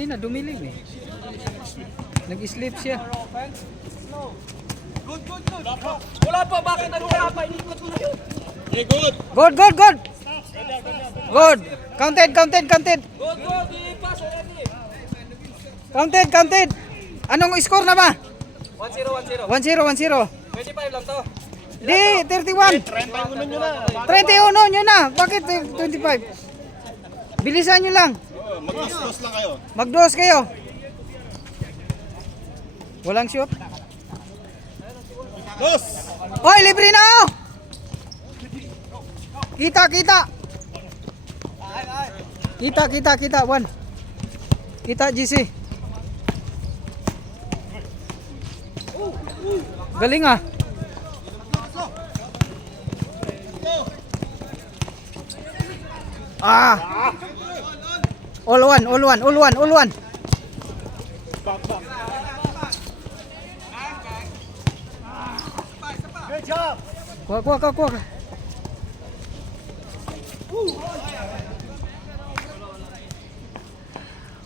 Kanina dumiling eh. Nag-sleep siya. Good. Wala pa, bakit nag-uapa? Inikot mo na yun. Okay, good. Good. Good. Counted. Good. Ilipas, already. Counted. Anong score na ba? 1-0. 1-0. 25 lang to. Di, 31. 31 nyo na. 31 nyo na. Bakit 25? Bilisan nyo lang. Mag-dos lang kayo. Magdos kayo. Walang shoot. Dos! Hoy, libre na oh! Kita. Kita. One. Kita, GC. Galing ah. All one. Good job! Kuha.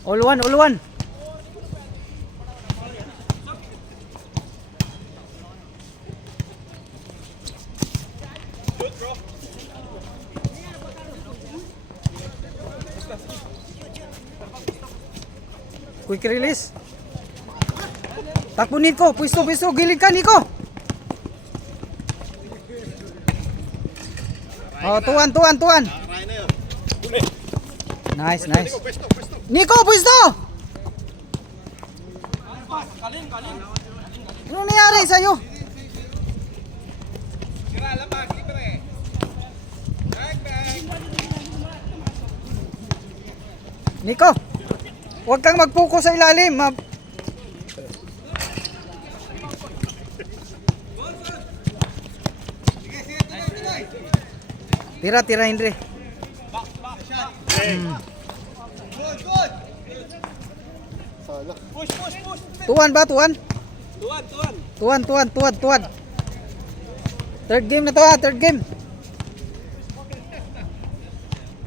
All one. Good, bro. Quick release. Takbo Nico, pwesto, gilid ka Nico. Oh, tuwan. Aray na yun. Uli. Nice. Pwesto. Nico, pwesto! Kaling. Ano nangyari sa'yo? Sira, lamang, libre. Back. Nico, huwag kang mag-focus sa ilalim. Tira, Henry. Good. Push. Tuwan ba? Tuwan. Tuwan. Third game na to ha, third game.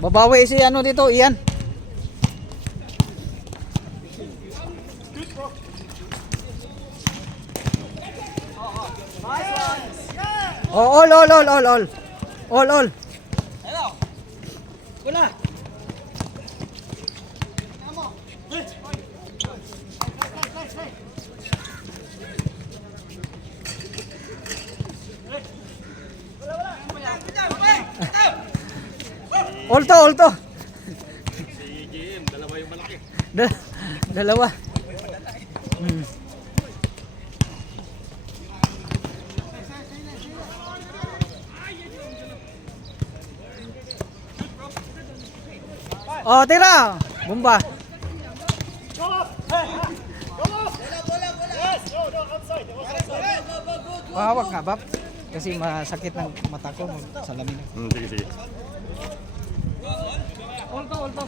Babawi si ano dito, Ian. Oh, all. Hello. Wala. All to. Sige, dalawa yung malaki. Dalawa. Oh, tira. Bomba. Hawak nga, Bab. Kasi masakit ng mata ko. Salamin. Sige. All to.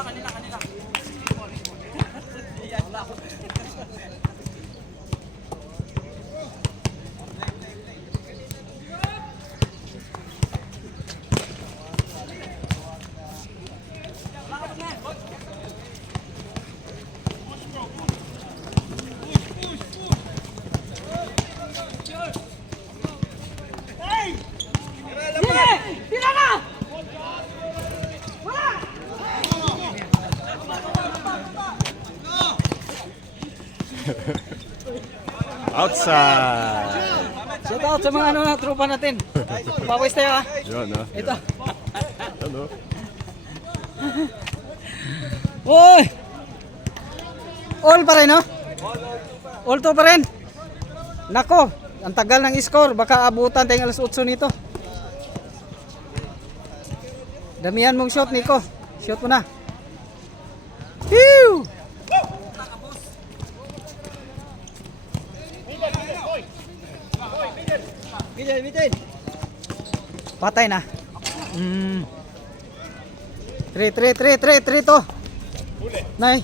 Kanila. Outside! Shout out sa mga tropa natin. Pawis tayo ha. Yun, no? Ito. Ano? Uy! All pa rin, no? All to pa rin. Nako, ang tagal ng score. Baka abutan tayong alas 8 nito. Damihan mong shot, Nico. Shot mo na. Pew! Patay na. 3 to. Nay.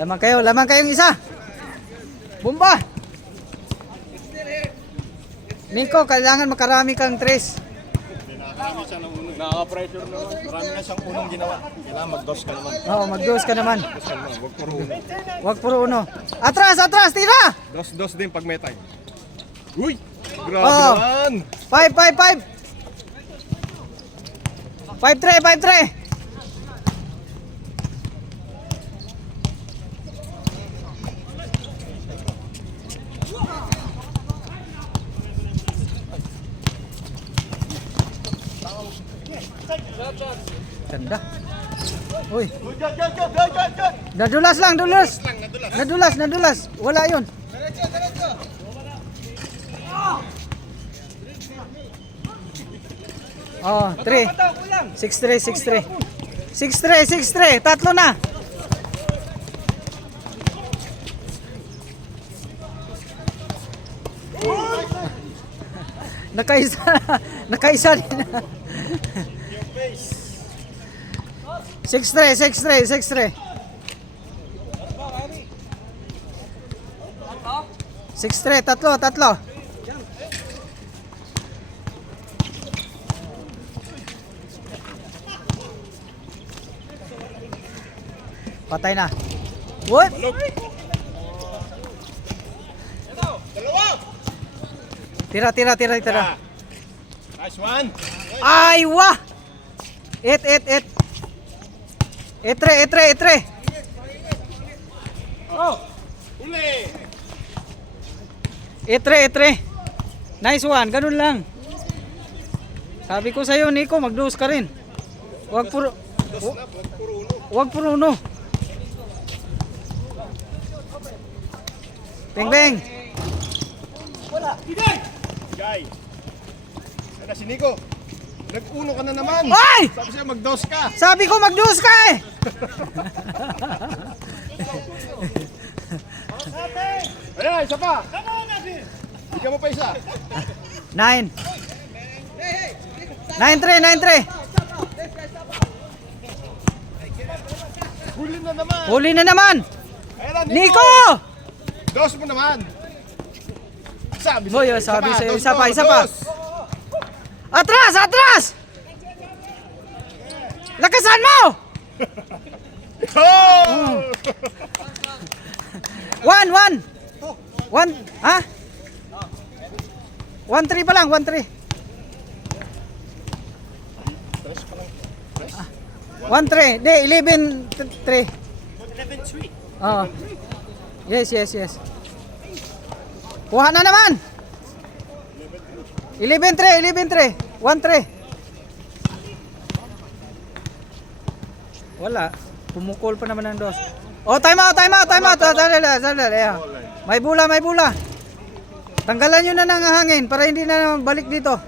Lamang kayong isa. Bomba. Nico, kailangan makarami kang tres. Nakakarami siya ng unong. Nakaka-pressure naman. Marami na siyang unong ginawa. Kailangan mag-dos ka naman. Oo, mag-dos ka naman. Dos ka naman. Huwag puro uno. Wag puro uno. Atras, tira! Dos din pag may time. Uy! Grabe Oo. naman! 5. 5-3. Ganda. Uy. Nadulas lang. Nadulas. Wala yun. Oh, 3. 6-3. 6-3. Tatlo na. Nakaisa din. 6-3. 6-3, tatlo. Patay na. What? Tira. Nice one! Ay, wah! 8. Etre. Uli! Etre. Nice one, ganun lang. Sabi ko sa'yo, Nico, mag-dose ka rin. Wag puro uno. Beng. Jai! Ano si Nico? Nag-uno ka na naman! Ay! Sabi siya mag-dos ka! Sabi ko mag-dose ka eh! Ayan, isa pa! Bigyan mo pa isa! 9. 9-3. Huli na naman. Ayan na, Nico! Dos mo naman! Sabi Boy, sabi sa'yo, isa pa. Atras! Lakasan mo! Oh! 1, ha? 1-3 pa lang, 1-3. 1-3, di, 11-3. 11-3. Oo. Yes. Kuha na naman! 11-3. 1-3. Wala. Pumukol pa naman ng dos. Oh, time out. Sandali. May bula. Tanggalan nyo na ng hangin para hindi na balik dito.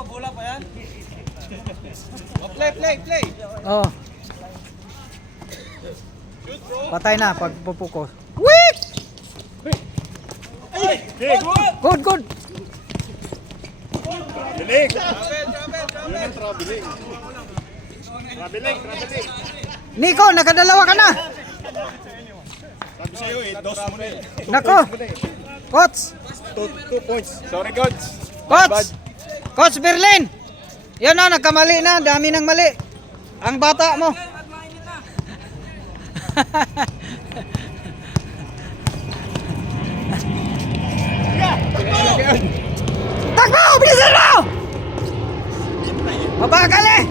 Bola pa yan. Play. Oh. Patay na pag pupuko. Wait! Good. Traveling! Yun ang traveling. Traveling. Nico, nakadalawa ka na. Sabi sa'yo eh, dos mo na eh. Nako. Coach. 2 points. Sorry, coach. Coach Berlin. Yan na, nagkamali na. Dami ng mali. Ang bata mo. Takbo! Bilisan mo! Mabagal eh!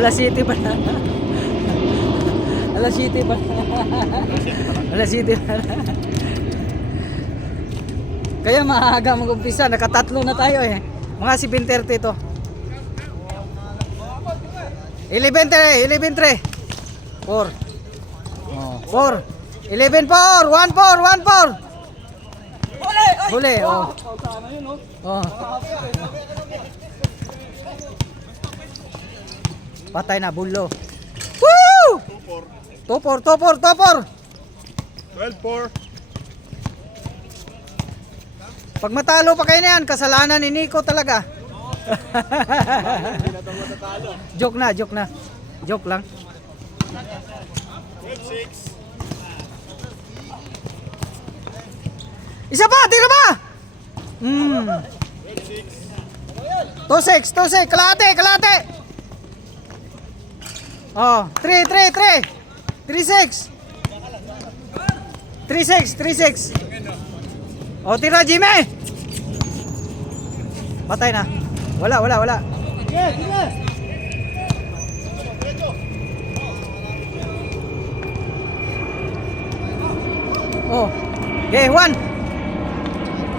Alas 7 pa na. Kaya maaga mag-umpisa. Nakatatlo na tayo eh. Mga 7:30 to. 11-3. 4. Oh. 4. 11-4. 1-4. 1-4. Huli! Ay! Huli, oh. Sana yun, no? Oh. Patay na, bulo. Woo! 2-4. 2-4. 12-4. Pag matalo pa kayo na yan, kasalanan ni Nico talaga. Joke na. Joke lang. 12-6. Isa pa, tira ba? 2-6. Kalate. Oh, 3-6. 3-6. Oh, tira Jimmy. Patay na. Wala. Oh. Okay, 1.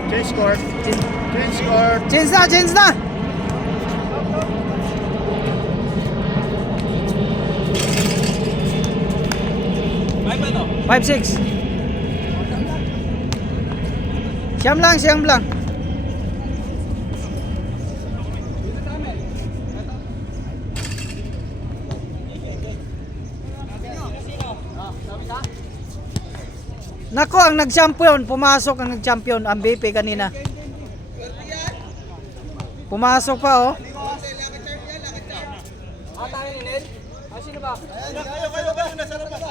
Change score. Change score. Change na. Ay, ba to? 5-6. Siyam lang. Nako, ang nag-champion, pumasok ang nag-champion, ang BP kanina. Pumasok pa, oh. Tayo ni Ned? Sino ba? Kayo, nasa labas.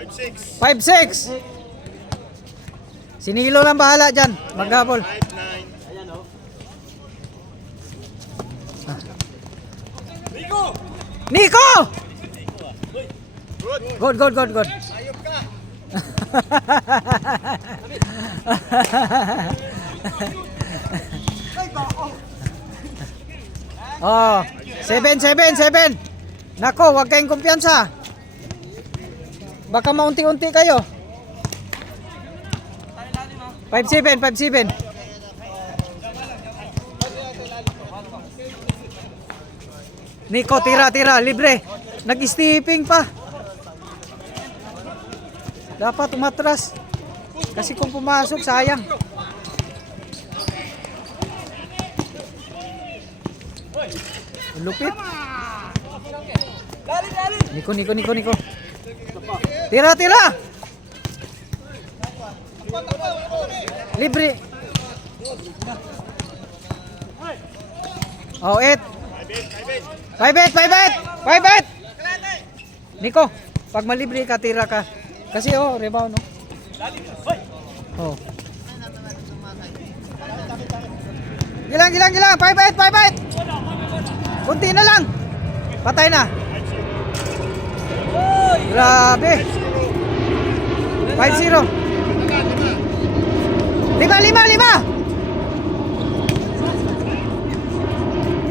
Five, six. 5-6. Sinilo lang bahala dyan. Maghapol. 5-9. Nico! Good. Good. Ayop ka. Oh, 7. Nako, wag kayong kumpiyansa. Baka maunti-unti kayo. 5-7. Nico, tira, libre. Nag-stepping pa. Dapat umatras. Kasi kung pumasok, sayang. Lupit. Nico. Tira. Libre. Oh, 8. 5-8. Nico, pag malibre ka, tira ka. Kasi rebound, no? Oh. Gilang. 5-8. Kunti na lang. Patay na. Grabe. 5-0.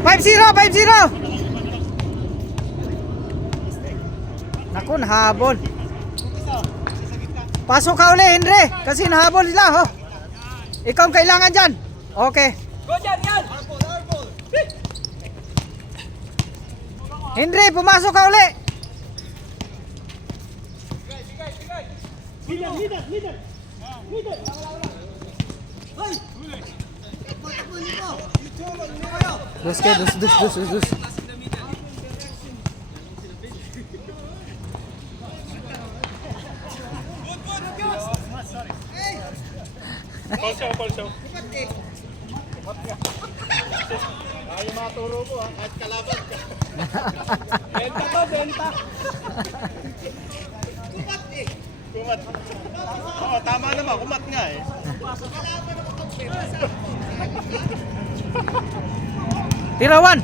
5-0. 5-0. Naku, nahabol. Pasok ka uli, Henry. Kasi nahabol sila, Ikaw ang kailangan dyan. Okay. Go dyan, yan! Henry, pumasok ka uli. Dus. Palsaw. Ayaw maturo ko, kahit kalaban ka. Benta. Kumat. Oo, tama naman. Kumat nga eh. Tira 1.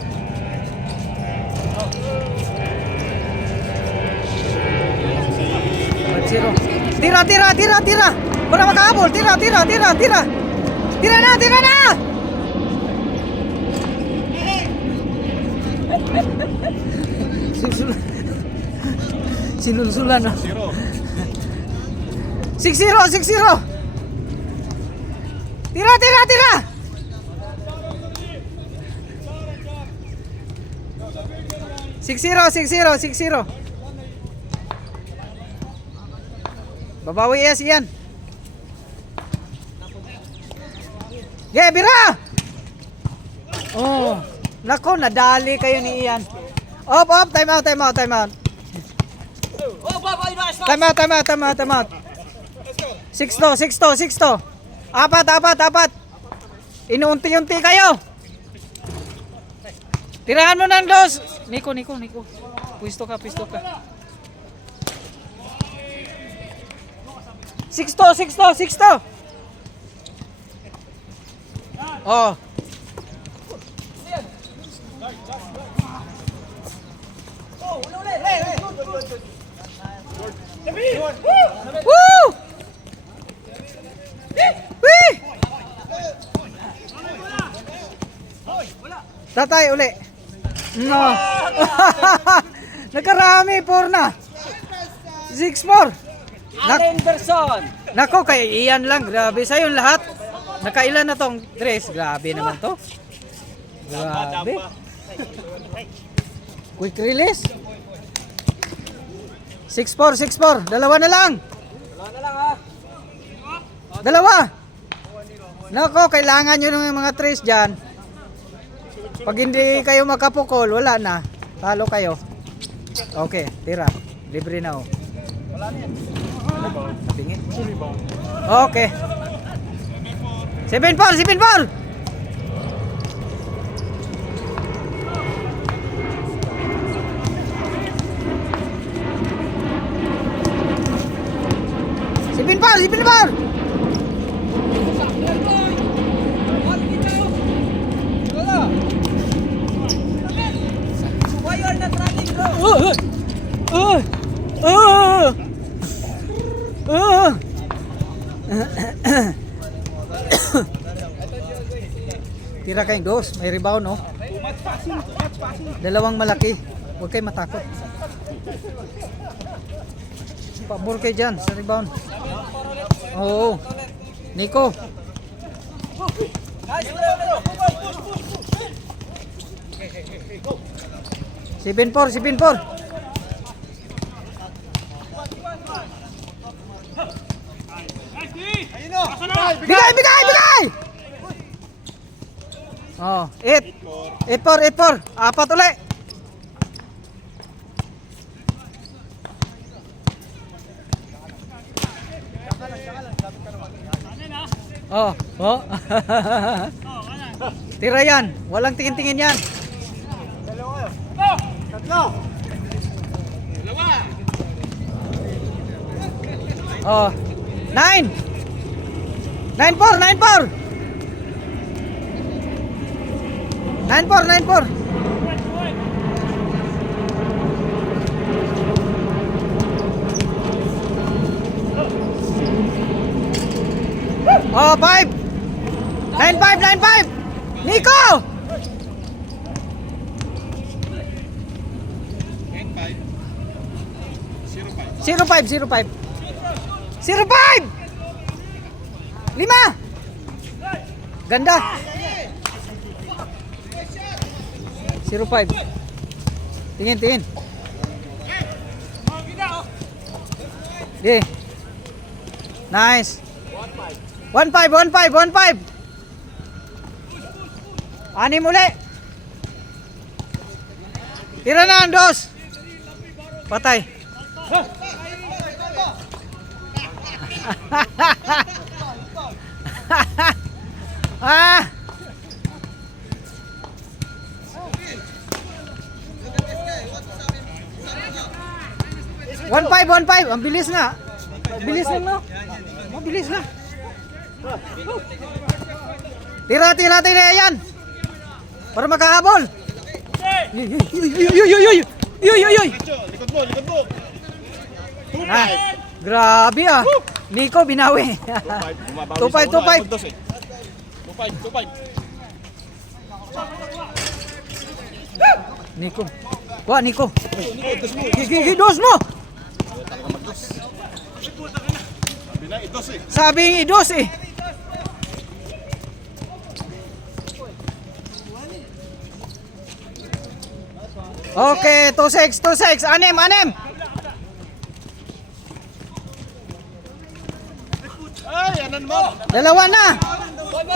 8-0. Tira, tira, tira, tira. Para makahabol. Tira, tira, tira, tira. Tira na, tira na. Sinulsulan na. 6-0, 6-0. Tira, tira, tira. Six zero. Babawi yes yan. Yeah, bira. Oh, nako, nadali kayo ni Ian. Op, time out. Oh, baba, nice. Time out. 6-2. Apat. Inuunti-unti kayo. Tirahan mo ng dos. Nico. Pwisto ka. 6-2. Oh. Woo! Wee! Tatay uli. No. Nakarami, 4 na. 6-4. Anderson. Nako, kay Ian lang. Grabe sa'yo lahat. Nakailan na tong dress. Grabe naman to. Grabe. Quick release. 6-4. Dalawa na lang. Dalawa. Nako, kailangan nyo ng mga trace dyan. Pag hindi kayo makapukol, wala na. Talo kayo. Okay, tira. Libre na oh. Tingin. Okay. 7-4. Tira kayong dos, may rebound no. Dalawang malaki. Huwag kayo matakot. Pabor kayo dyan sa rebound. Oo. Nico. 7-4. Bigay! Oh, 8-4. Apat ulit. Oh. Tira yan. Walang tingin-tingin yan. Tatlo. Oh. 9. 9-4. 9-4. Oh, 5. 9-5. Nico! 0-5. 5. Ganda. 0-5. Tingin. Nice. 1-5. Anim uli. Tira na ang dos. Patay. Ah. One five. Ang bilis nga. Bilis lang no. Mabilis na. Tira yan. Para makahabol. Yoy. Likod mo. Ah. Grabe ah. Nico, binawi. 2-5, 2-5. 2-5. Nico. Wah, Nico. Gigi, dos mo. Sabi na, itos eh. Sabi idos eh. Okay, 2-6, 2-6. Anim, anim. Ay, anan mo. Dalawa na.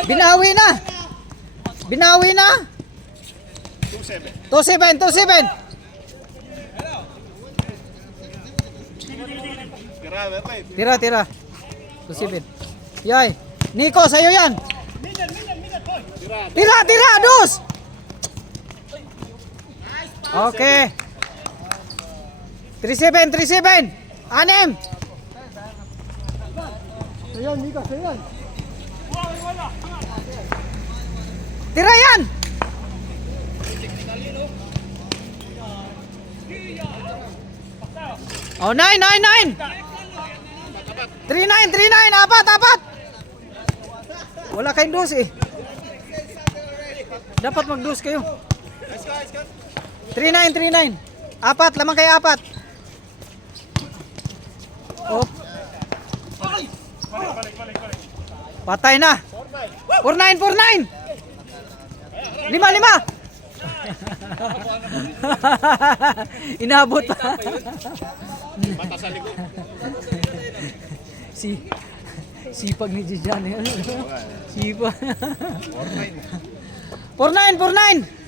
Binawi na. Binawi na. 2-7. 2-7, 2-7. Grabe, right. Tira, tira. 2-7. Yay. Nico, sa'yo yan. Tira, tira, dos. Okay. 3-7, 3-7. Anim. Tira yan. Oh, 9, 9, 9. 3-9, 3-9. Apat, apat. Wala kayong dos eh. Dapat mag-dos kayo. 3-9, 3-9. Apat, lamang kayo apat. Oh. Patay na. 4-9, 4-9. 5, 5. Inabot pa. Mata sa likod. Sipag ni Jijan. Sipag. 4-9. 4-9, 4-9.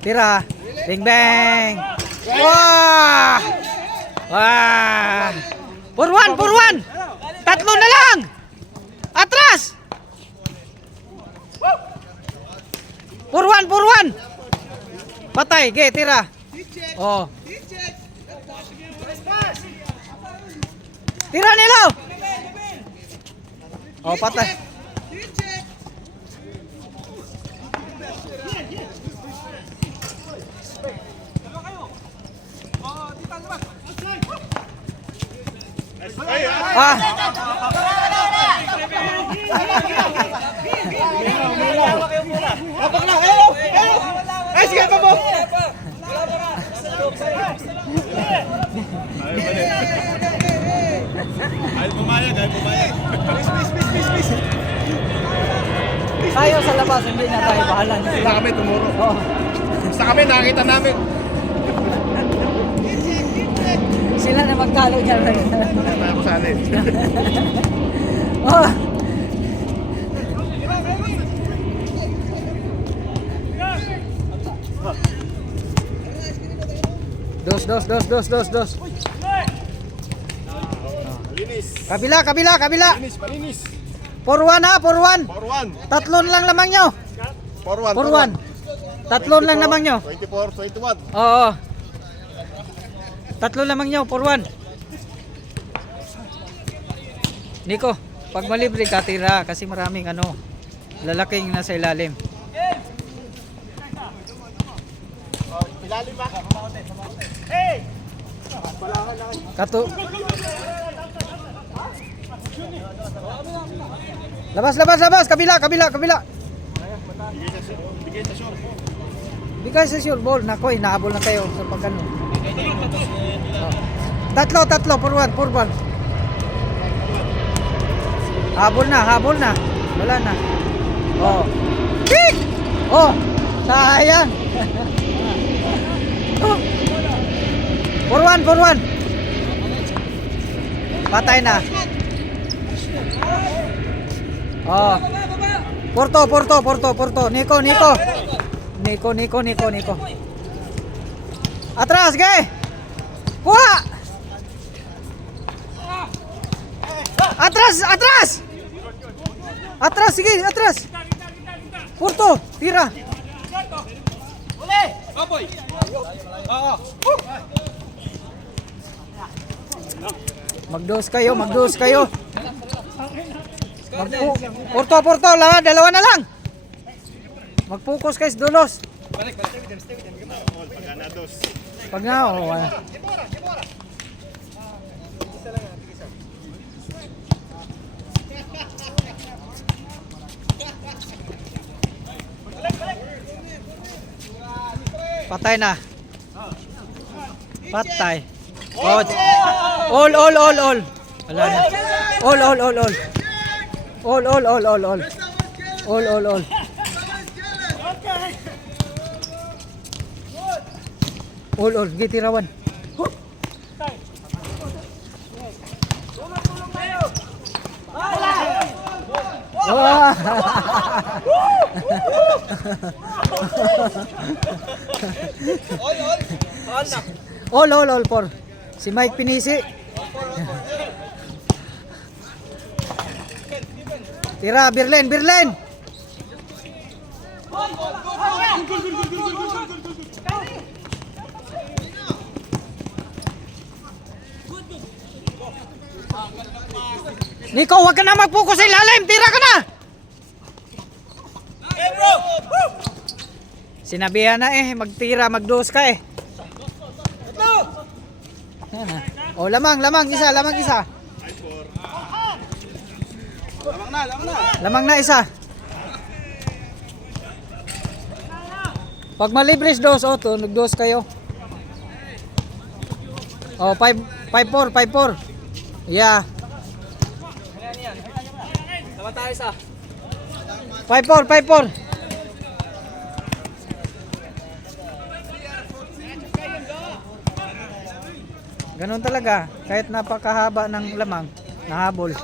Tira. Bang bang. Wah! Wah! 4-1, 4-1. Tatlo na lang. Atras. 4-1, 4-1. Patay, ge, tira. Oh. Tira nilo. Oh, patay. Ah. Ay, sige pa mo! Ayaw pumayag, ayaw pumayag. Please. Tayo sa labas, hindi na tayo bahala. Basta kami tumuro. Oh. Basta kami, nakakita namin. Sila na magtalo dyan. Tayo ko sana eh. Oh. Dos. Malinis. Kabila. Malinis. 4-1 ha, 4-1. 4-1. Tatlon lang lamang nyo. 4-1. 4-1. Tatlon lang lamang nyo. 24-21. Oo. Tatlo lamang nyo, 4-1. Nico, pag malibre ka, tira kasi maraming lalaking nasa ilalim. Ilalim ba? Kato. Labas. Kabila. Bigay sa sure ball. Nako, inahabol na tayo sa pagkano. Tatlo, 4-1. Habol na. Wala na. Oh. Kick! Oh, sayang. Oh. 4-1. Patay na. Oh. Porto. Nico. Atras, ge. Kuha. Atras, sige, atras. Porto, tira. Apoy! Oo. Magdos kayo, magdos kayo. Porto, dalawa na lang. Mag-focus kayo sa dulos. Pag na, patay na. Patay. Oh. All. Wala na. All. All. All. Gitirawan. All por. Si Mike Pinisi. Tira, Birlen. Nico, huwag ka na mag-focus sa ilalim. Tira ka na. Sinabihan na magtira, magdos ka Oh, lamang isa. Lamang na isa. Pag malibres dos, nagdos kayo. Oh, 5-4. Yeah. Tama tayo sa. 5-4. Ganun talaga, kahit napakahaba ng lamang, nahabol.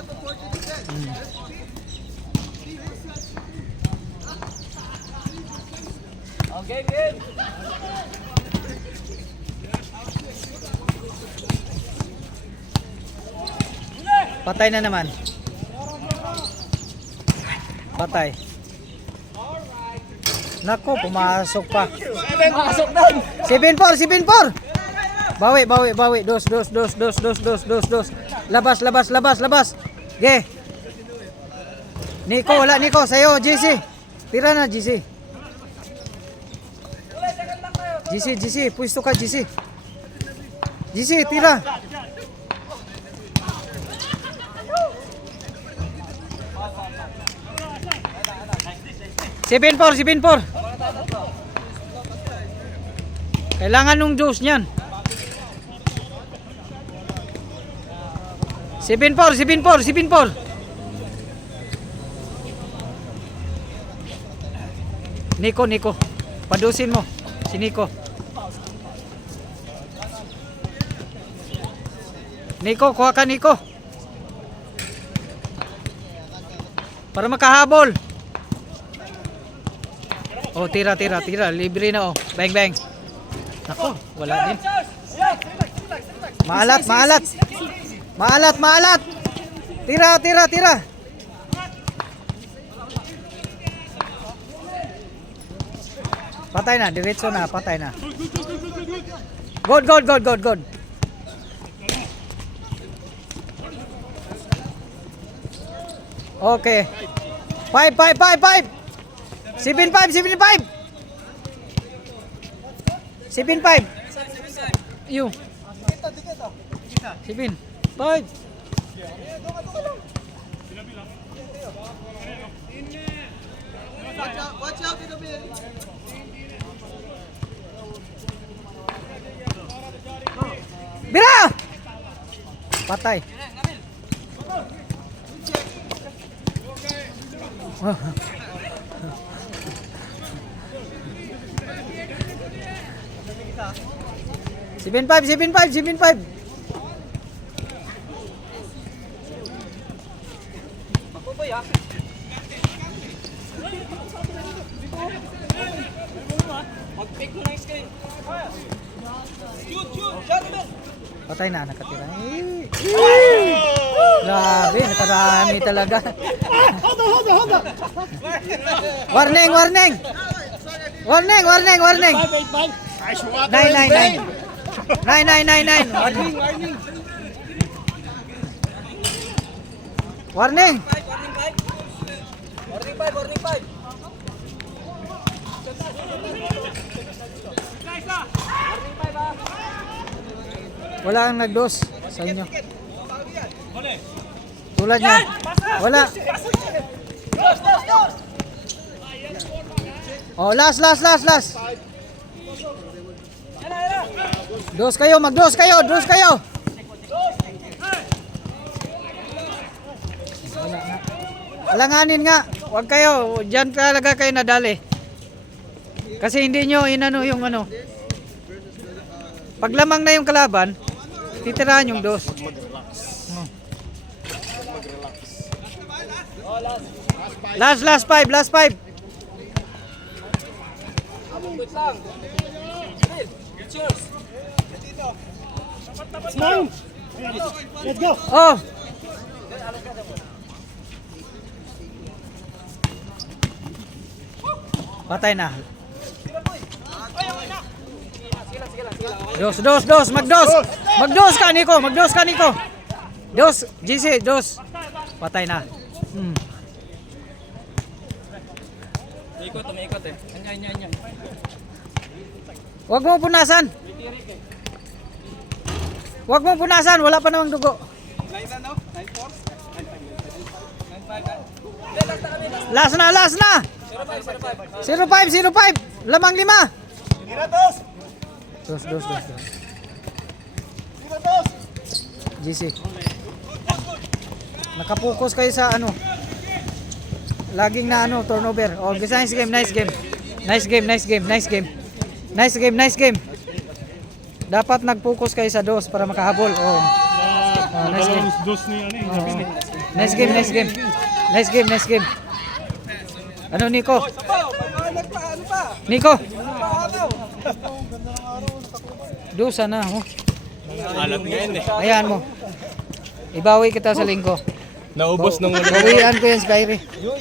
Okay, good. Patay na naman. Patay. Nako, pumasok pa. Pasok doon. 7-4. Bawi. Dos. Labas. Ge. Nico, wala Nico. Sa'yo, GC. Tira na, GC. GC. Pwesto ka, GC. GC, tira. Seven four. Kailangan nung juice niyan. 7-4. Nico. Padusin mo. Si Nico. Kuha ka Nico. Para makahabol. Oh, tira. Libre na Bang. Nako, wala din. Maalat. Tira. Patay na, diretso na, patay na. Good. Okay. 5. 7-5. 7-5. You. 7-5. Watch out in the middle. Bira! Patay. Seven five. Makuboy ha. Mag-pick mo na yung screen. Shoot. Patay na, nakatira. Grabe, nakarami talaga. Hold on. Warning. 9. Warning. Warning. Warning 5. Wala ang nagdos sa inyo. Tulad niya. Wala. Oh, last. Dos kayo, dos kayo. Wala nga. Alanganin nga. Huwag kayo, diyan talaga kayo nadali. Kasi hindi nyo inano yung ano. Pag lamang na yung kalaban, titirahan yung dos. Last 5. Wait lang. Cheers. Let's go! Oh! Patay na. Dos. Magdos ka, Nico. Dos. GC, dos. Patay na. Umikot eh. Anya. Huwag mo punasan. Wala pa namang dugo. 9-5. Last na. 05. Lamang 5. Dos. GC. Nakapokus kayo sa ano. Laging na ano, turnover. Oh, nice game. Dapat nag-focus kayo sa dos para makahabol. Oh. Nice game. Nice game. Ano, Nico? Dosa na. Oh. Alam ngayon eh. Ayan mo. Ibawi kita sa linggo. Naubos nung Bawian ko yan, Skyrie. Yo.